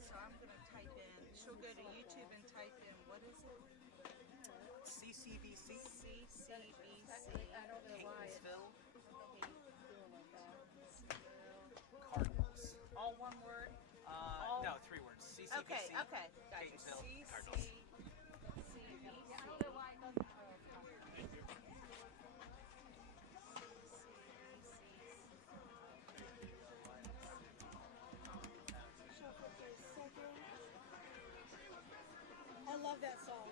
So I'm going to type in, she'll go to YouTube and type in, what is it? CCBC. CCBC. Catonsville. Cardinals. All one word? No, 3 words. CCBC. Okay. Gotcha. Catonsville. Cardinals. I love that song.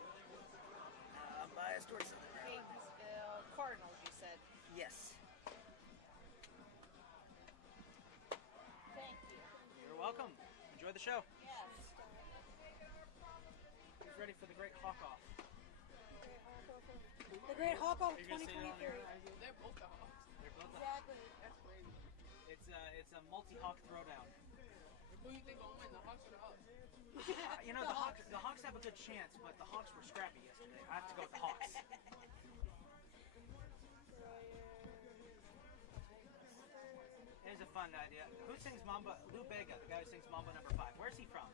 I'm biased towards Southern Maryland. Catonsville Cardinals, you said. Yes. Thank you. You're welcome. Enjoy the show. Yes. Who's ready for the great hawk off? The Great Hawk Off Are you gonna say it on 2023. air, Isaac? They're both the Hawks. They're both Exactly. That's crazy. It's a multi-hawk throwdown. Who you think gonna win, the Hawks or the Hawks? The Hawks have a good chance, but the Hawks were scrappy yesterday. I have to go with the Hawks. Here's a fun idea. Who sings Mamba? Lou Bega, the guy who sings Mamba number 5. Where's he from?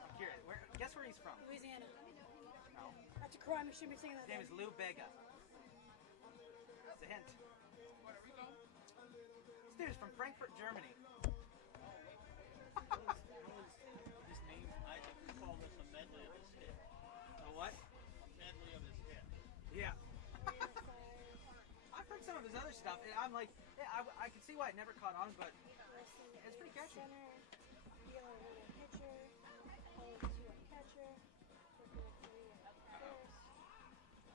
I'm curious. Guess where he's from? Louisiana. No. That's a crime. You shouldn't be singing that. His name is Lou Bega. It's a hint. Puerto Rico? This dude is from Frankfurt, Germany. His name, I think we call this a medley of his hit. A what? A medley of his hit. Yeah. I've heard some of his other stuff, and I'm like, yeah, I can see why it never caught on, but it's pretty catchy. Center, dealer with a pitcher, hold to a catcher, triple three at first,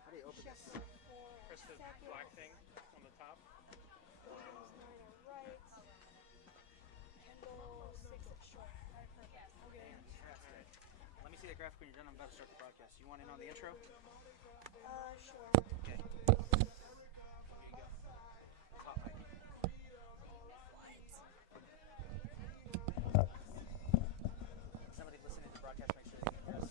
How do you open this? shuffler four at Press the second, black thing on the top. Williams nine at right, Kendall six at short. Alright, perfect. Okay. Fantastic. Let me see the graphic when you're done. I'm about to start the broadcast. You want in on the intro? Sure. Okay. Here you go. Hot mic. Somebody listening to the broadcast, make sure they can hear us.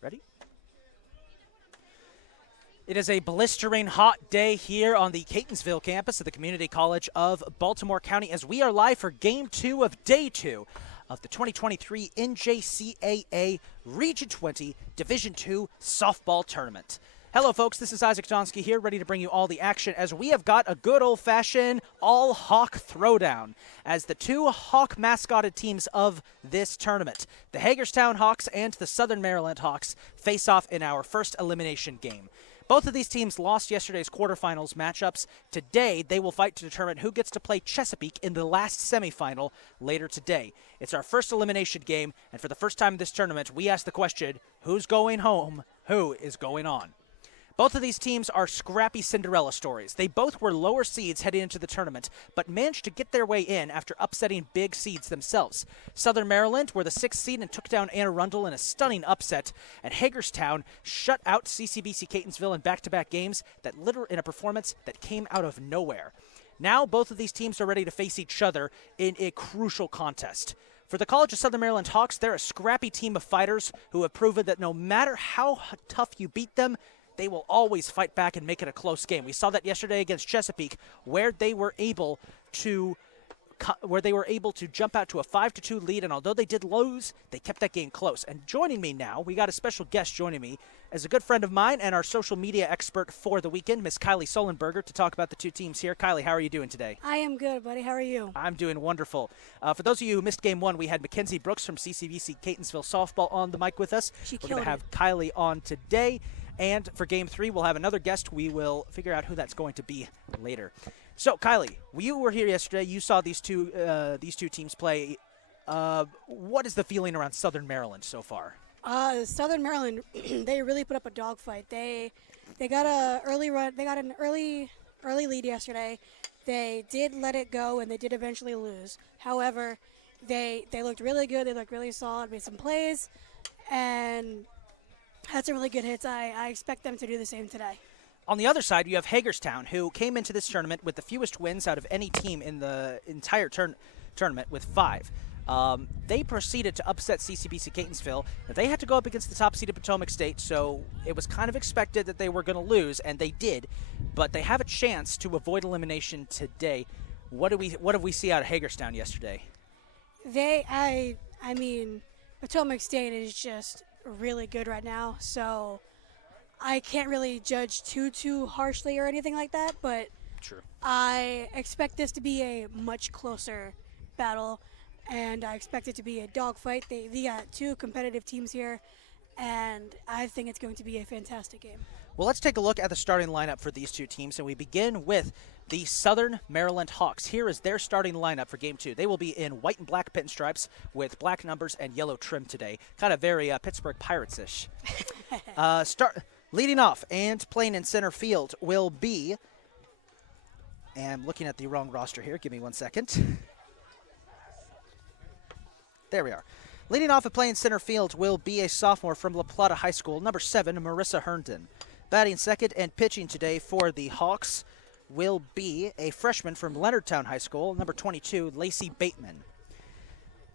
Ready? It is a blistering hot day here on the Catonsville campus of the Community College of Baltimore County as we are live for Game 2 of Day 2 of the 2023 NJCAA Region 20 Division II Softball Tournament. Hello, folks. This is Isaac Donsky here, ready to bring you all the action as we have got a good old-fashioned all-Hawk throwdown as the two Hawk mascotted teams of this tournament, the Hagerstown Hawks and the Southern Maryland Hawks, face off in our first elimination game. Both of these teams lost yesterday's quarterfinals matchups. Today, they will fight to determine who gets to play Chesapeake in the last semifinal later today. It's our first elimination game, and for the first time in this tournament, we ask the question, who's going home? Who is going on? Both of these teams are scrappy Cinderella stories. They both were lower seeds heading into the tournament, but managed to get their way in after upsetting big seeds themselves. Southern Maryland were the 6th seed and took down Anne Arundel in a stunning upset, and Hagerstown shut out CCBC Catonsville in back-to-back games in a performance that came out of nowhere. Now both of these teams are ready to face each other in a crucial contest. For the College of Southern Maryland Hawks, they're a scrappy team of fighters who have proven that no matter how tough you beat them, they will always fight back and make it a close game. We saw that yesterday against Chesapeake, where they were able to jump out to a 5-2 lead, and although they did lose, they kept that game close. And joining me now, we got a special guest joining me as a good friend of mine and our social media expert for the weekend, Miss Kylie Solenberger, to talk about the two teams here. Kylie, how are you doing today? I am good, buddy. How are you? I'm doing wonderful. For those of you who missed Game 1, we had Mackenzie Brooks from CCBC Catonsville Softball on the mic with us. We're going to have Kylie on today. And for Game 3, we'll have another guest. We will figure out who that's going to be later. So, Kylie, you were here yesterday. You saw these two teams play. What is the feeling around Southern Maryland so far? Southern Maryland, they really put up a dogfight. They got a early run. They got an early lead yesterday. They did let it go, and they did eventually lose. However, they looked really good. They looked really solid. Made some plays, and had some really good hits. I expect them to do the same today. On the other side, you have Hagerstown, who came into this tournament with the fewest wins out of any team in the entire tournament, with 5. They proceeded to upset CCBC Catonsville. They had to go up against the top seeded Potomac State, so it was kind of expected that they were going to lose, and they did. But they have a chance to avoid elimination today. What did we see out of Hagerstown yesterday? I mean, Potomac State is just really good right now, so I can't really judge too harshly or anything like that, but True. I expect this to be a much closer battle, and I expect it to be a dogfight. They got 2 competitive teams here, and I think it's going to be a fantastic game. Well, let's take a look at the starting lineup for these 2 teams, and we begin with the Southern Maryland Hawks. Here is their starting lineup for Game 2. They will be in white and black pinstripes with black numbers and yellow trim today. Kind of very Pittsburgh Pirates-ish. Leading off and playing in center field will be, and I'm looking at the wrong roster here. Give me 1 second. There we are. Leading off and playing center field will be a sophomore from La Plata High School, number 7, Marissa Herndon. Batting second and pitching today for the Hawks will be a freshman from Leonardtown High School, number 22, Lacey Bateman.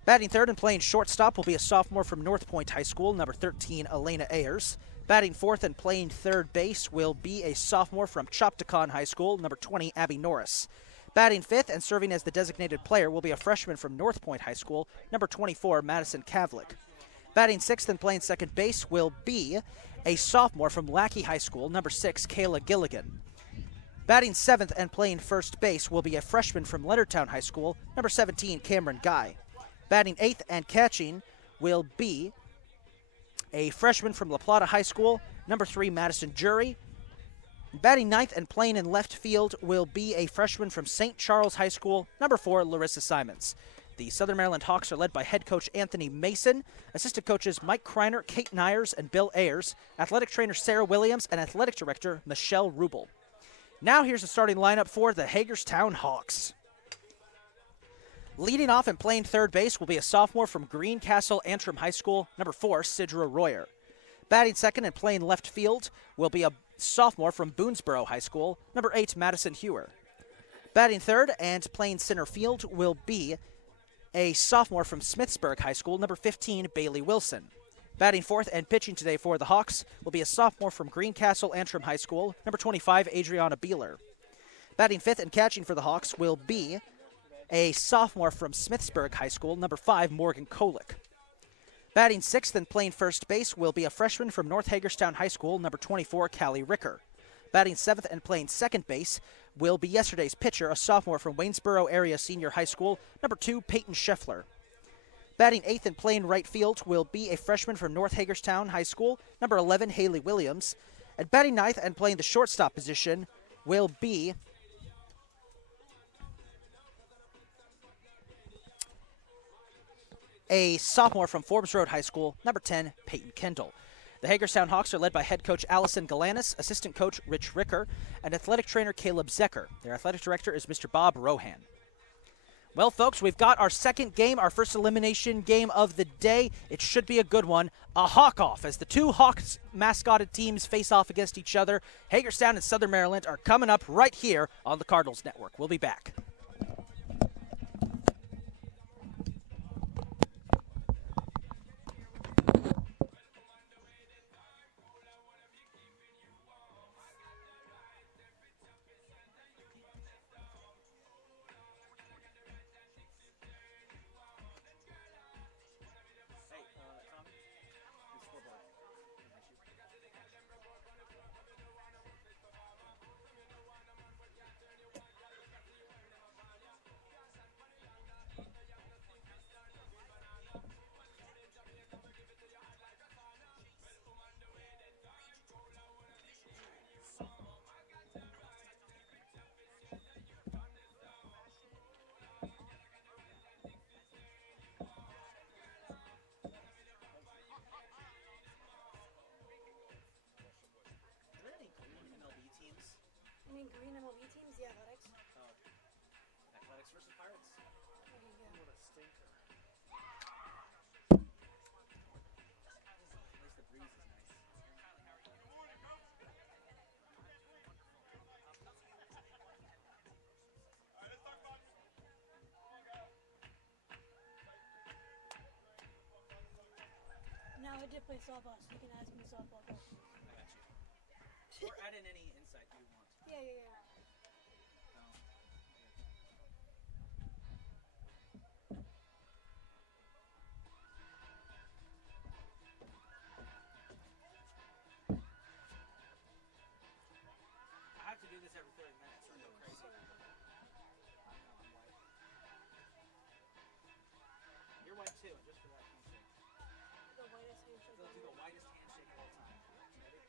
Batting third and playing shortstop will be a sophomore from North Point High School, number 13, Elena Ayers. Batting fourth and playing third base will be a sophomore from Chopticon High School, number 20, Abby Norris. Batting fifth and serving as the designated player will be a freshman from North Point High School, number 24, Madison Kavlik. Batting sixth and playing second base will be a sophomore from Lackey High School, number 6, Kayla Gilligan. Batting seventh and playing first base will be a freshman from Leonardtown High School, number 17, Cameron Guy. Batting eighth and catching will be a freshman from La Plata High School, number 3, Madison Jury. Batting ninth and playing in left field will be a freshman from St. Charles High School, number 4, Larissa Simons. The Southern Maryland Hawks are led by head coach Anthony Mason, assistant coaches Mike Kreiner, Kate Nyers, and Bill Ayers, athletic trainer Sarah Williams, and athletic director Michelle Rubel. Now here's the starting lineup for the Hagerstown Hawks. Leading off and playing third base will be a sophomore from Greencastle Antrim High School, number 4, Sidra Royer. Batting second and playing left field will be a sophomore from Boonesboro High School, number 8, Madison Hewer. Batting third and playing center field will be a sophomore from Smithsburg High School, number 15, Bailey Wilson. Batting fourth and pitching today for the Hawks will be a sophomore from Greencastle Antrim High School, number 25, Adriana Beeler. Batting fifth and catching for the Hawks will be a sophomore from Smithsburg High School, number 5, Morgan Kolick. Batting sixth and playing first base will be a freshman from North Hagerstown High School, number 24, Callie Ricker. Batting seventh and playing second base will be yesterday's pitcher, a sophomore from Waynesboro Area Senior High School, number 2, Peyton Scheffler. Batting eighth and playing right field will be a freshman from North Hagerstown High School, number 11, Haley Williams. And batting ninth and playing the shortstop position will be a sophomore from Forbes Road High School, number 10, Peyton Kendall. The Hagerstown Hawks are led by head coach Allison Galanis, assistant coach Rich Ricker, and athletic trainer Caleb Zecker. Their athletic director is Mr. Bob Rohan. Well, folks, we've got our second game, our first elimination game of the day. It should be a good one. A Hawk-Off as the 2 Hawks mascotted teams face off against each other. Hagerstown and Southern Maryland are coming up right here on the Cardinals Network. We'll be back. did play softball, so you can ask me softball questions. I got you. Or add in any insight you want. Yeah. I have to do this every 30 minutes or I go crazy. I know, I'm white. You're white too, and just for that handshake. The whitest handshake. They'll do the whitest handshake of all time. Ready?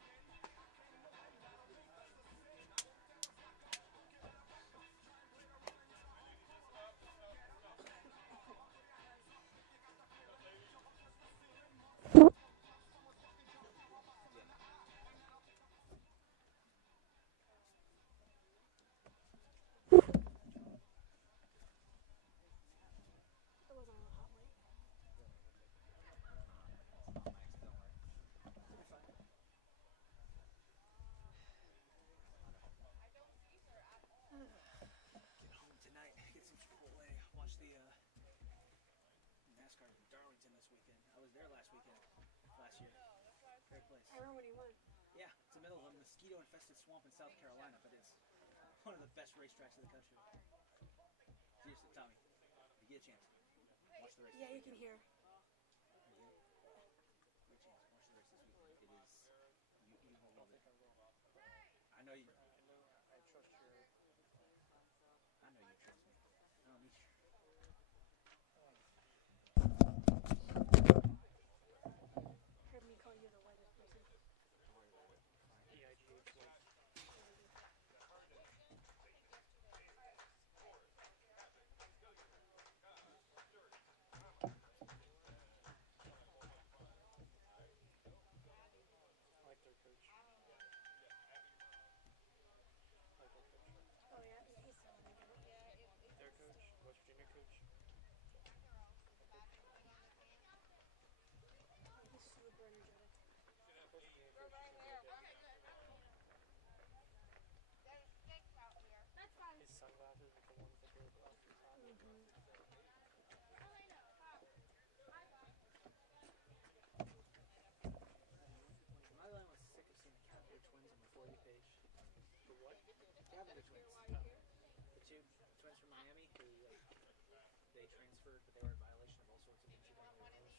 That wasn't a hot mic. Get home tonight, get some Chipotle, watch the NASCAR in Darlington this weekend. I was there last year. Great place. I remember when he won. Yeah, it's the middle of a mosquito-infested swamp in South Carolina, but it's one of the best racetracks in the country. Seriously, Tommy, if you get a chance, watch the race. Yeah, you can hear. Great chance, watch the race this weekend. It is, you will love it. I know you. I trust your. I know you trust me. I don't need you. Heard me call you the whitest person. EIGH. I like their coach. Oh yeah, he's so good. Their coach, West Virginia coach. He's super energetic. West Virginia coach is his sunglasses with the ones that go across the top. My line was sick of seeing the Cavalier twins on the For You page. The what? Cavalier twins. The two twins from Miami who they transferred, but they were in violation of all sorts of NCAA rules.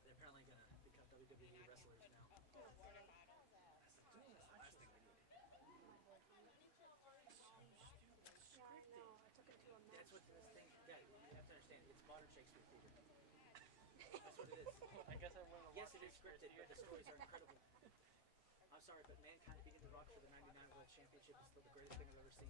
They're apparently going to become WWE wrestlers now. That's the last thing we need. Yeah, I know. I took it to a match. That's what this thing, that you have to understand. It's modern Shakespeare theater. That's what it is. I guess I wouldn't have Yes, watched it is scripted, but the stories are incredible. I'm sorry, but Mankind beating The Rock for the '99 World Championship is still the greatest thing I've ever seen.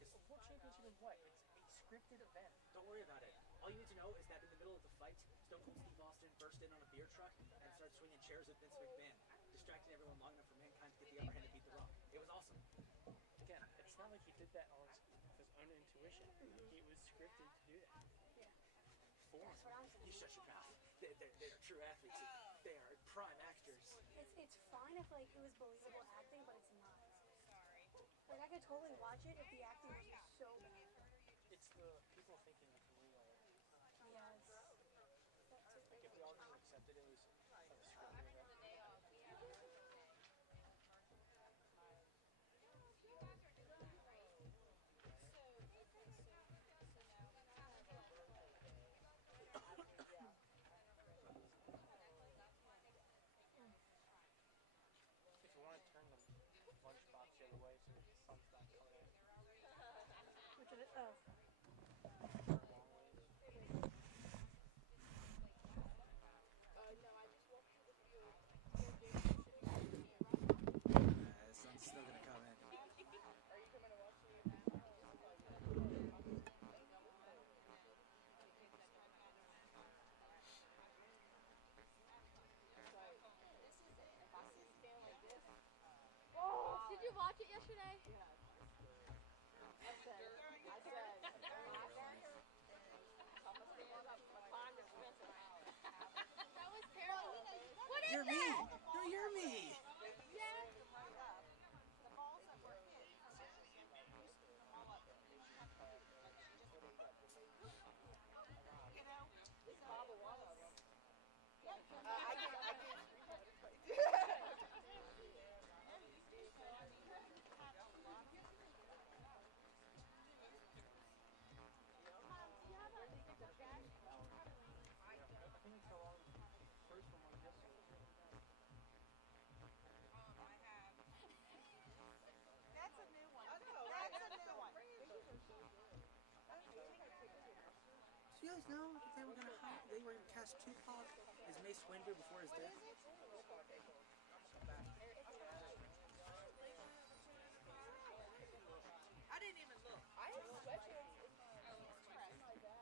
Because World Championship is what? It's a scripted event. don't worry about it. All you need to know is that in the middle of the fight, Stone Cold Steve Austin burst in on a beer truck and started swinging chairs at Vince McMahon, distracting everyone long enough for Mankind to get the upper hand and beat The Rock. It was awesome. Again, it's not like he did that on his own intuition. He was scripted to do that. For That's him. what I'm saying. You shut your mouth. They're true athletes. They are prime actors. It's fine if like it was believable acting, but it's not. Like I could totally watch it if the acting wasn't so bad. It's the people thinking it's real. Yeah, it's that too. Like if we all just accepted it was a scripted event. If you want to turn the lunchbox the other way so the sun's not coming in. Which is oh. For long ways. The sun's still gonna come in. Did you watch it yesterday? That was terrible. What is You're me. that? No, you're me. Yeah. guys know that they were gonna cast Tupac as Mace Windu before his death? I didn't even look.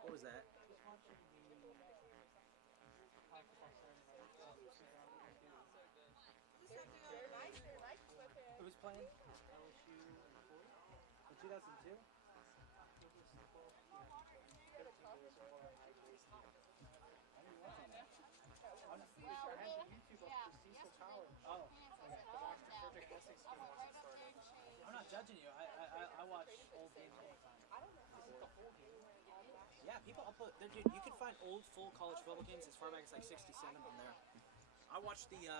What was that? Who was playing? LSU in 2002? Oh, I'm not judging you. I watch old games all the time. Yeah, people. Dude, you can find old full college football games as far back as like '67 on there. I watched the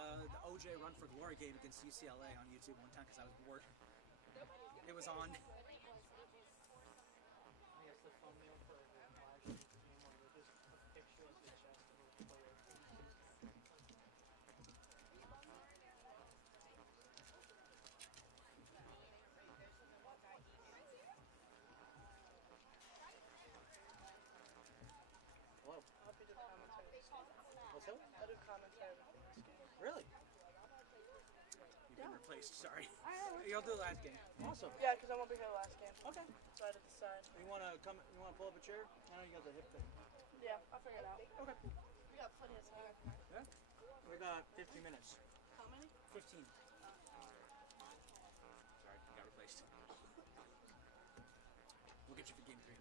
OJ Run for Glory game against UCLA on YouTube one time because I was bored. It was on. Hello. I'll be the commentary. What's up? I'll do commentary for this game. Really? You've been replaced. Sorry. You'll do the last game. Awesome. Yeah, because I won't be here last game. Okay. So I had to decide. You wanna come? You wanna pull up a chair? I know you got the hip thing. Yeah, I'll figure it out. Okay. We got plenty of time. Yeah. We got 15 minutes. How many? 15. Sorry, you got replaced. We'll get you for game 3.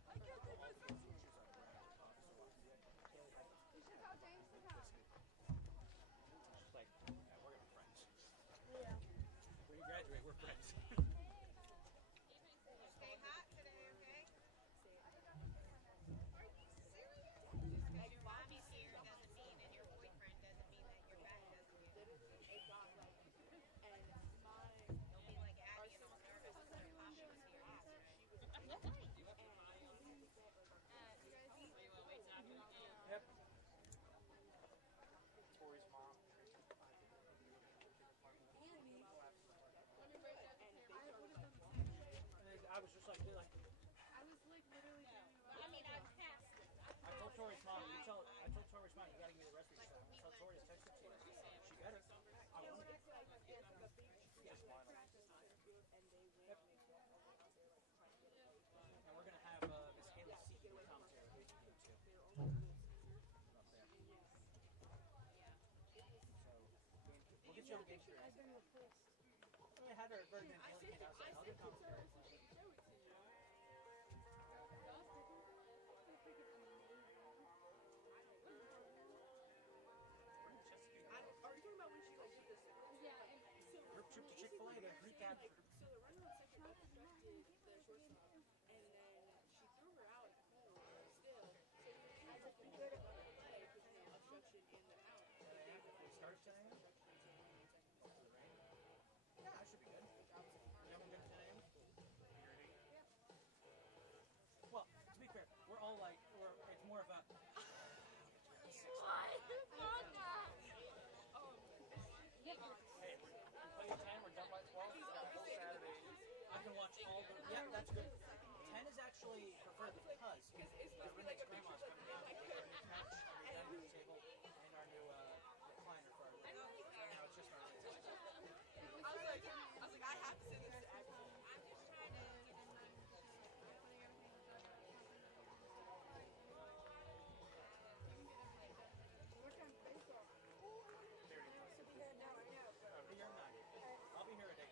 Like, yeah, we're gonna be friends. Yeah. When you graduate, we're friends. Stay hot today, okay? Are you serious? Just because your mommy's here doesn't mean, and your boyfriend doesn't mean that your back doesn't mean. Don't be like Abby and all nervous because her poppy was here yesterday. Yep. Tori's mom. I was just like, dude, like, I was like literally thinking about I mean, I passed it. I told Tori's mom, I told Tori's mom, you gotta give me the rest of your stuff. I told Tori to text it to you. She better. I wanted it. Yes, why not? Yep. And we're gonna have Miss Haley C do a commentary with you too. Up there. So, we'll get you on game 3. I had her Bergman and Haley came out and said, I'll do commentary. Are you talking about when she like did this? yeah, and Group trip to Chick-fil-A to recap. So the runner on second base obstructed the shortstop, and then she threw her out still. So I just figured it was a play because obstruction in the out. Start today? Yeah, I should be good. You have a good 10 a.m.? Well, to be fair, we're all like, it's more of a... Hey, we play at 10, we're done by 12. We got a whole Saturday. I can watch all the... Yeah, that's good. 10 is actually preferred because the next grandma's coming down. We have our new couch, our new dining room table, and our new recliner for our living room. So now it's just our living room. I was like, I have to send this to Abby. I'm just trying to get in line. Be here at 9. I'll be here at 8.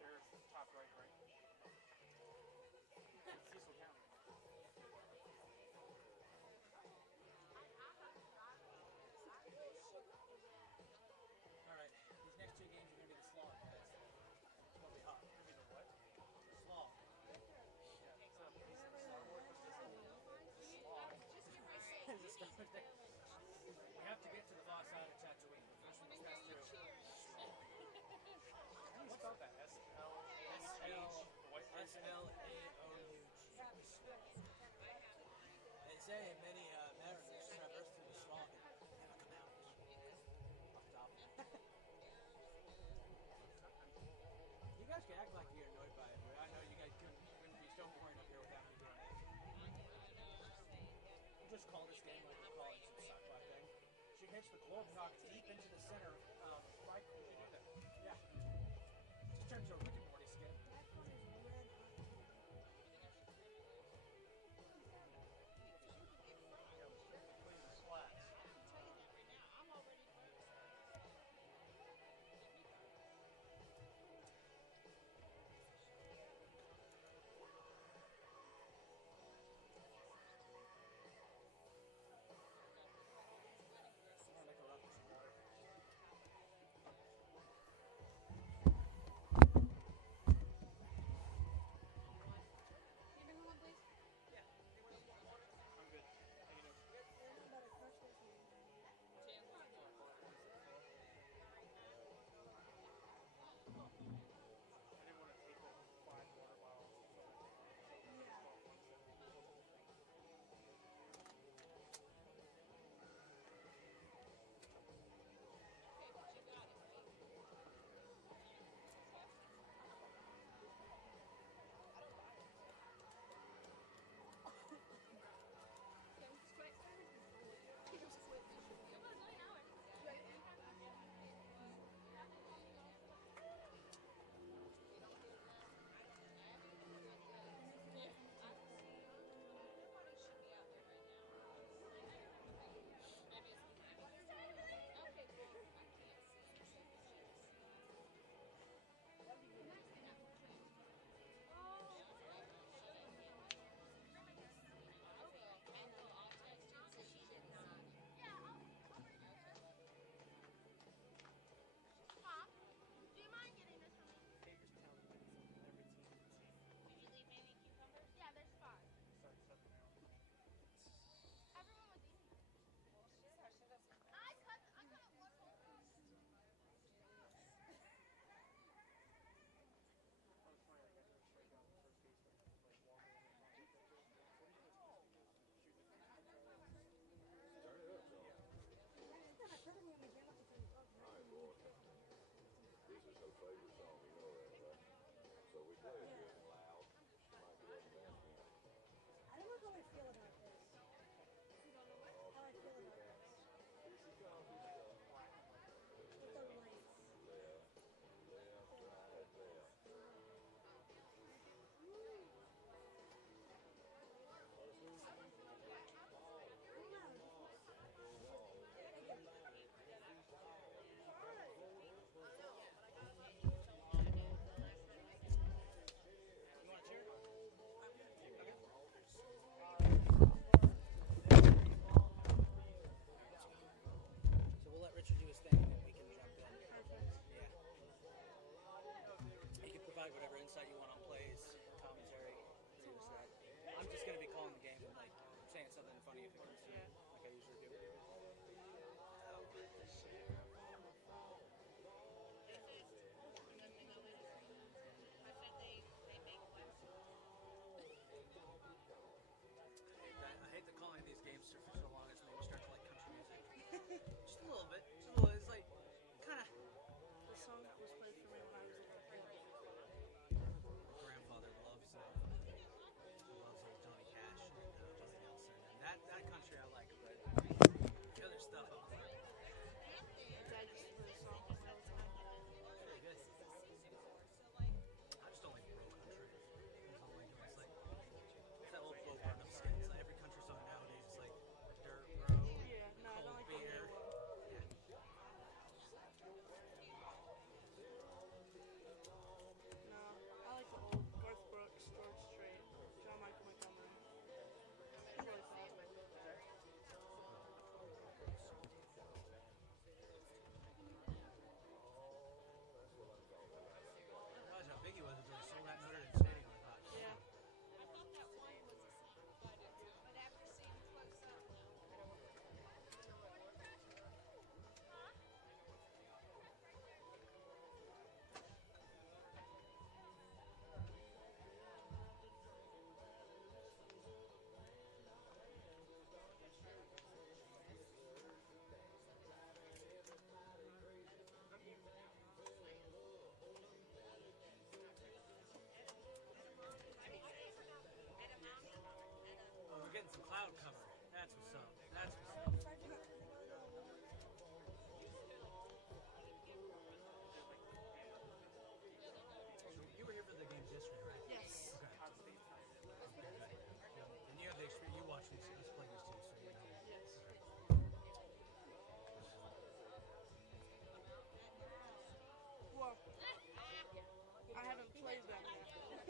They're top right. Cecil County. Alright, these next 2 games are going to be the slog, guys. It's going to be hot. Maybe the what? Slog. We have to get to the boss out of Tatooine. First one has to. say many mariners traverse through the swamp and never come out. Off the top. You guys can act like you're annoyed by it, but I know you guys couldn't be so boring up here without me doing it. We'll just call this game like we're calling some softball thing. She hits the glove knock deep into the center, right corner. Yeah. Just turns to a Rick and Morty skit. That one is red hot. Do you mind getting this for me? Hagerstown wins every team in the team. Did you leave maybe cucumbers? Yeah, there's 5. Starts up now. Everyone was eating them. I cut up one whole piece. That was funny. Like I threw a straight down the first baseman, like walking in and watching pitcher. What do you think it's supposed to do? Shoot the pitch. Turn it up, y'all. It's not a perfect when we jam up to some talk. All right, boy. This is her favorite song, you know that, right? So we play it good and loud. She might get up and dance again. I don't know how I feel about this. How I feel about this. Here she comes, here she comes. With the lights. Left, left, right, left. You want a chair? So we'll let Richard do his thing and then we can jump in. Yeah. He can provide whatever insight you want on plays, commentary, this, that. I'm just going to be calling the game and like saying something funny if it comes to me, like I usually do. I hate that calling these games for so long has made me start to like country music. Just a little bit. Just a little. It's like kind of. The song that was played for me when I was a little kid. My grandfather loves old Johnny Cash and Willie Nelson, and that country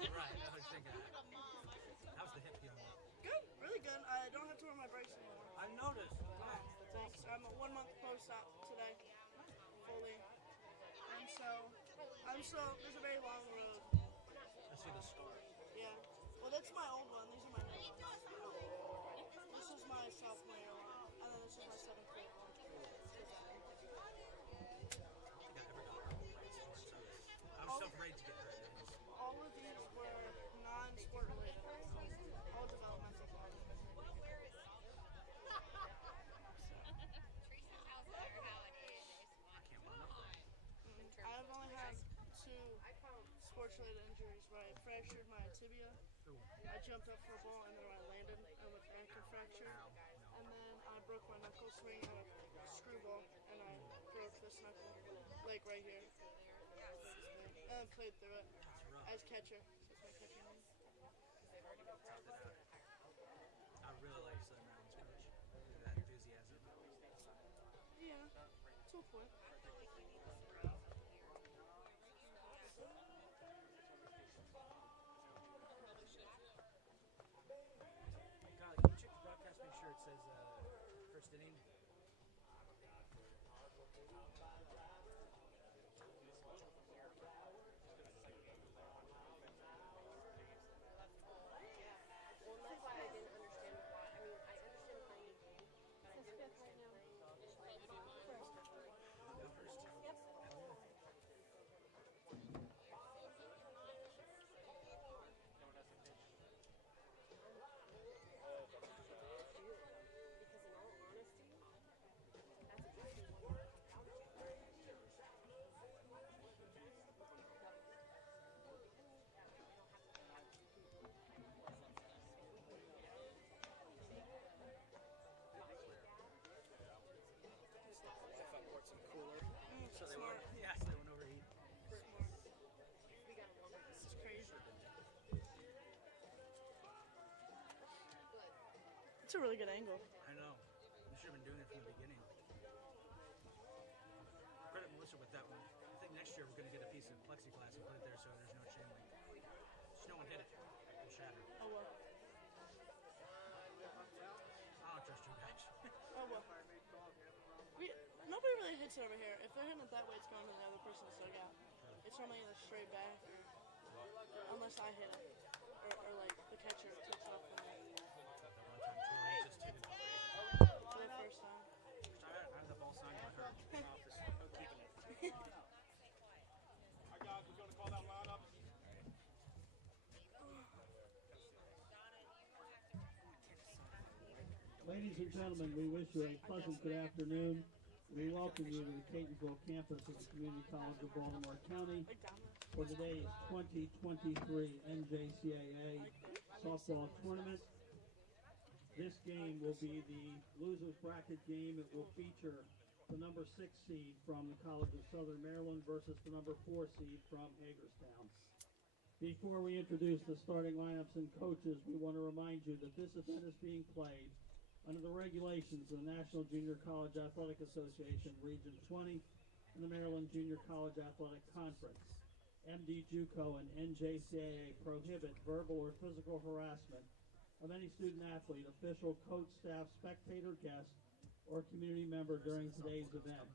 Right, I was thinking that. How's the hip healing up? Good, really good. I don't have to wear my brace anymore. I noticed. Thanks. I'm a 1 month post-op today, fully. There's a very long road. I see the scars. Yeah. Well, that's my old one. These are my new ones. This is my sophomore year one, and then this is my 7th grade one. I don't think I ever got hurt playing sports. I was so afraid to get hurt. All of these were non-sport related. All developmental. Teresa's house there, how it is. I can't run up. I've only had 2 sports-related injuries where I fractured my tibia. I jumped up for a ball and then when I landed, I went ankle fracture. And then I broke my knuckle swinging on a screwball, and I broke this knuckle, like right here. And I played through it as catcher. So it's my catcher name. I really like Southern Maryland's coach. That enthusiasm. Yeah, to a point. God, can you check the broadcast? Make sure it says first inning. Well, that's why I didn't understand why. I mean, I understand playing the game, but I didn't understand playing First. Yep. Because in all honesty, that's a good one. If I poured some cooler. So they Smart. went, yeah, so they went overheat. This is crazy. It's a really good angle. I know. We should have been doing it from the beginning. Credit Melissa with that one. I think next year we're going to get a piece of plexiglass and put it there so there's no chain link. Just no one hit it. It'll shatter. Oh well. I don't trust you guys. Oh well. Nobody really hits it over here. If they're hitting it that way, it's going to the other person's dugout. It's normally either straight back or unless I hit it. Or like the catcher takes off from me. That one time Tori just hit it. For the first time. I had the ball signed by her in office. No keeping it. All right, guys, we're going to call that lineup. Ladies and gentlemen, we wish you a pleasant good afternoon. We welcome you to the Catonsville campus of the Community College of Baltimore County for today's 2023 NJCAA softball tournament. This game will be the loser's bracket game. It will feature the number 6 seed from the College of Southern Maryland versus the number 4 seed from Hagerstown. Before we introduce the starting lineups and coaches, we want to remind you that this event is being played under the regulations of the National Junior College Athletic Association Region 20 and the Maryland Junior College Athletic Conference. MD JUCO and NJCAA prohibit verbal or physical harassment of any student athlete, official, coach, staff, spectator, guest, or community member during today's event.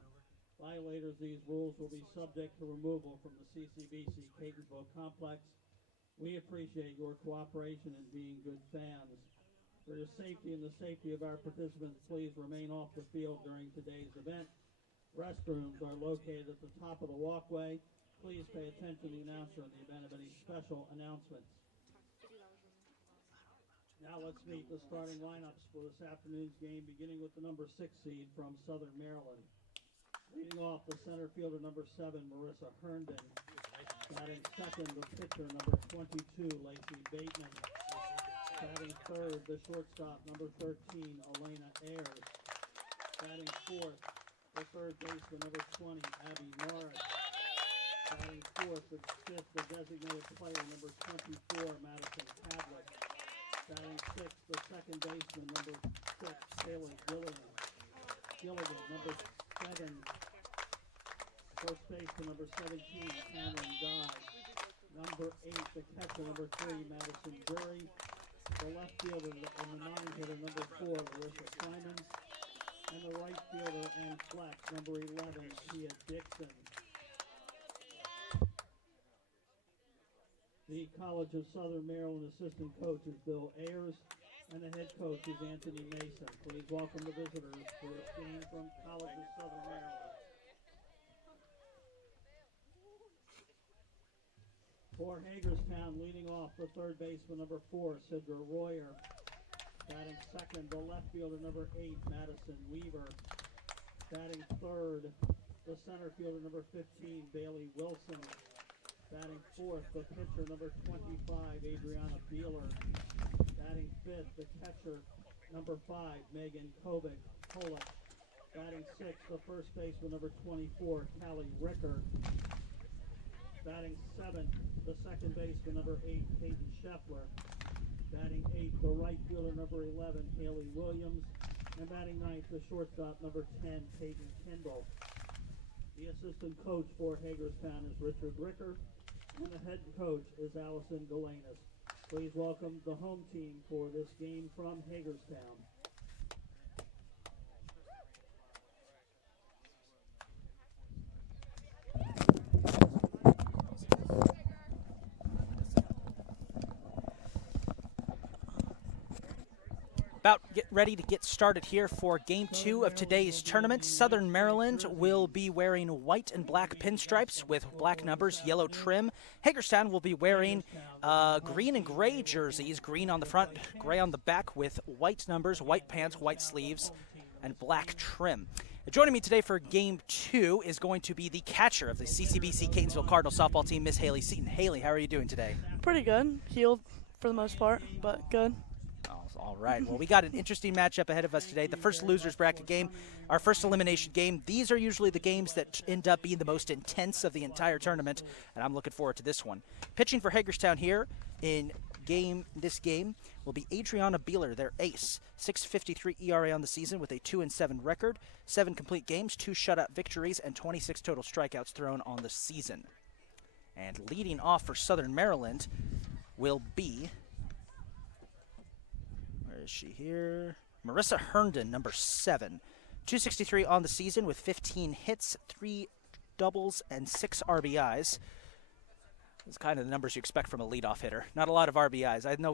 Violators of these rules will be subject to removal from the CCBC Catonsville complex. We appreciate your cooperation and being good fans. For your safety and the safety of our participants, please remain off the field during today's event. Restrooms are located at the top of the walkway. Please pay attention to the announcer in the event of any special announcements. Now let's meet the starting lineups for this afternoon's game, beginning with the number 6 seed from Southern Maryland. Leading off, the center fielder, number 7, Marissa Herndon. Batting second, the pitcher, number 22, Lacey Bateman. Batting third, the shortstop, number 13, Elena Ayers. Batting fourth, the third baseman, number 20, Abby Norris. Batting fourth, the fifth, the designated player, number 24, Madison Cadlick. Batting sixth, the second baseman, number 6, Haley Gilligan. Number 7, first baseman, number 17, Cameron Guy. number 8, the catcher, number 3, Madison Jury. The left fielder and the 9-hitter, number 4, Larissa Simons. And the right fielder and flex, number 11, Tia Dixon. The College of Southern Maryland assistant coach is Bill Ayers, and the head coach is Anthony Mason. Please welcome the visitors for this game from College of Southern Maryland. For Hagerstown, leading off the third baseman, number 4, Sidra Royer. Batting second, the left fielder, number 8, Madison Weaver. Batting third, the center fielder, number 15, Bailey Wilson. Batting fourth, the pitcher, number 25, Adriana Beeler. Batting fifth, the catcher, number 5, Megan Kovic. Batting sixth, the first baseman, number 24, Callie Ricker. Batting seventh, the second baseman, number 8, Peyton Scheffler. Batting eighth, the right fielder, number 11, Haley Williams. And batting ninth, the shortstop, number 10, Peyton Kendall. The assistant coach for Hagerstown is Richard Ricker, and the head coach is Allison Galanis. Please welcome the home team for this game from Hagerstown. About get ready to get started here for Game 2 of today's tournament. Southern Maryland will be wearing white and black pinstripes with black numbers, yellow trim. Hagerstown will be wearing green and gray jerseys, green on the front, gray on the back, with white numbers, white pants, white sleeves, and black trim. Joining me today for Game 2 is going to be the catcher of the CCBC Catonsville Cardinal softball team, Miss Haley Seaton. Haley, how are you doing today? Pretty good. Healed for the most part, but good. All right. Well, we got an interesting matchup ahead of us today. The first losers bracket game, our first elimination game. These are usually the games that end up being the most intense of the entire tournament, and I'm looking forward to this one. Pitching for Hagerstown here in this game will be Adriana Beeler, their ace. 6.53 ERA on the season with a 2-7 record, 7 complete games, 2 shutout victories, and 26 total strikeouts thrown on the season. And leading off for Southern Maryland will be, where is she here? Marissa Herndon, number 7. 263 on the season with 15 hits, 3 doubles, and 6 RBIs. Those kind of the numbers you expect from a leadoff hitter. Not a lot of RBIs. I know